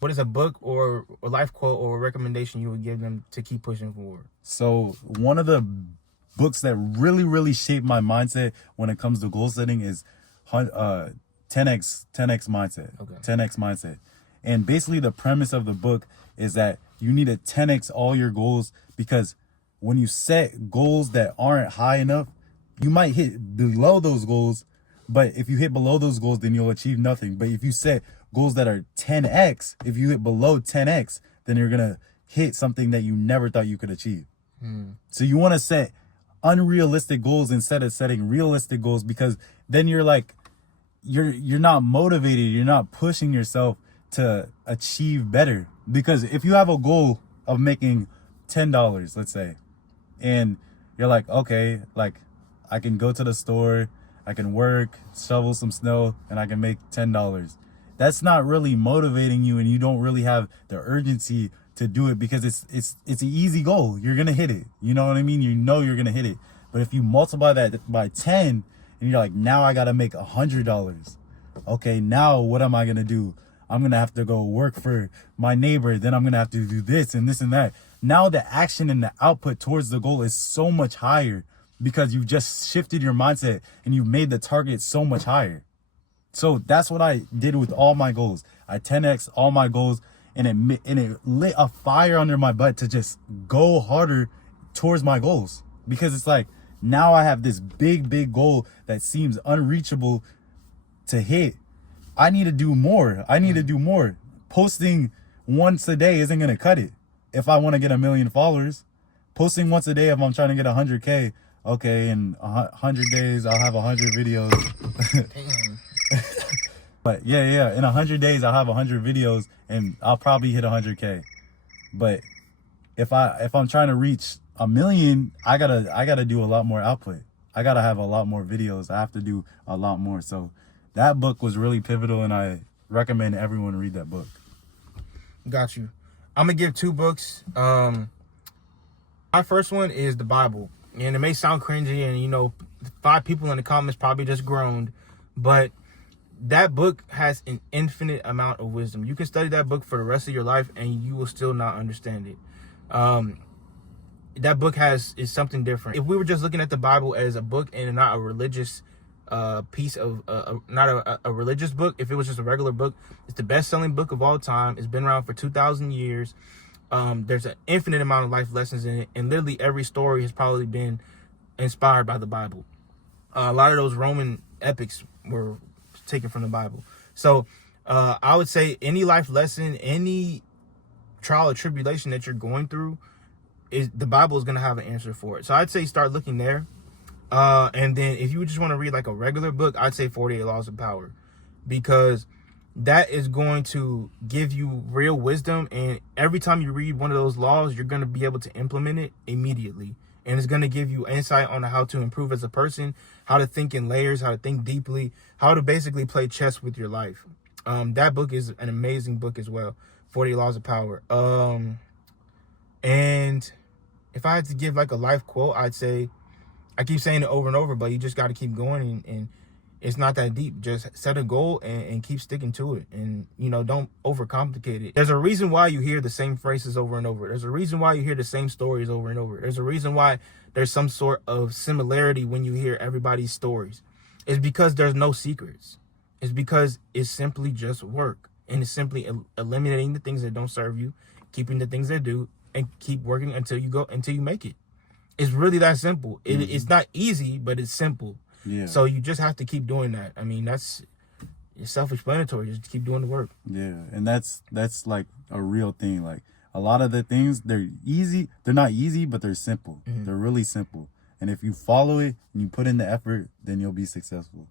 What is a book or a life quote or a recommendation you would give them to keep pushing forward? So one of the books that really shaped my mindset when it comes to goal setting is 10x mindset. Okay. 10x mindset. And basically the premise of the book is that you need to 10x all your goals, because when you set goals that aren't high enough, you might hit below those goals, but if you hit below those goals, then you'll achieve nothing. But if you set goals that are 10x, if you hit below 10x, then you're gonna hit something that you never thought you could achieve. So you want to set unrealistic goals instead of setting realistic goals, because then you're like, you're not motivated, you're not pushing yourself to achieve better. Because if you have a goal of making $10, let's say, and you're like, okay, like I can go to the store, I can work, shovel some snow, and I can make $10. That's not really motivating you, and you don't really have the urgency to do it, because it's an easy goal. You're gonna hit it. You know what I mean? You know you're gonna hit it. But if you multiply that by 10, and you're like, now I gotta make $100. Okay, now what am I gonna do? I'm gonna have to go work for my neighbor. Then I'm gonna have to do this and this and that. Now the action and the output towards the goal is so much higher, because you've just shifted your mindset and you've made the target so much higher. So that's what I did with all my goals. I 10x all my goals, and it lit a fire under my butt to just go harder towards my goals. Because it's like, now I have this big goal that seems unreachable to hit. I need to do more. Posting once a day isn't gonna cut it if I want to get 1 million followers. Posting once a day, if I'm trying to get 100K, okay, in 100 days I'll have 100 videos. Damn. But yeah, in 100 days I'll have 100 videos and I'll probably hit 100K. But if I'm trying to reach 1 million, I gotta do a lot more output. I gotta have a lot more videos. I have to do a lot more. So that book was really pivotal, and I recommend everyone read that book. Got you. I'm gonna give 2 books. My first one is the Bible, and it may sound cringy, and 5 people in the comments probably just groaned, but that book has an infinite amount of wisdom. You can study that book for the rest of your life, and you will still not understand it. That book is something different. If we were just looking at the Bible as a book and not a religious piece of not a religious book, if it was just a regular book, it's the best-selling book of all time. It's been around for 2,000 years. There's an infinite amount of life lessons in it, and literally every story has probably been inspired by the Bible. A lot of those Roman epics were taken from the Bible. So I would say any life lesson, any trial or tribulation that you're going through, the Bible is going to have an answer for it. So I'd say start looking there. And then if you just want to read like a regular book, I'd say 48 Laws of Power, because that is going to give you real wisdom. And every time you read one of those laws, you're going to be able to implement it immediately. And it's going to give you insight on how to improve as a person, how to think in layers, how to think deeply, how to basically play chess with your life. That book is an amazing book as well, 48 Laws of Power. And if I had to give like a life quote, I'd say, I keep saying it over and over, but you just got to keep going, and it's not that deep. Just set a goal and keep sticking to it, and don't overcomplicate it. There's a reason why you hear the same phrases over and over. There's a reason why you hear the same stories over and over. There's a reason why there's some sort of similarity when you hear everybody's stories. It's because there's no secrets. It's because it's simply just work, and it's simply eliminating the things that don't serve you, keeping the things that do, and keep working until you make it. It's really that simple. It's not easy, but it's simple. Yeah. So you just have to keep doing that. I mean, it's self-explanatory. Just keep doing the work. Yeah, and that's like a real thing. Like a lot of the things, they're easy. They're not easy, but they're simple. They're really simple. And if you follow it and you put in the effort, then you'll be successful.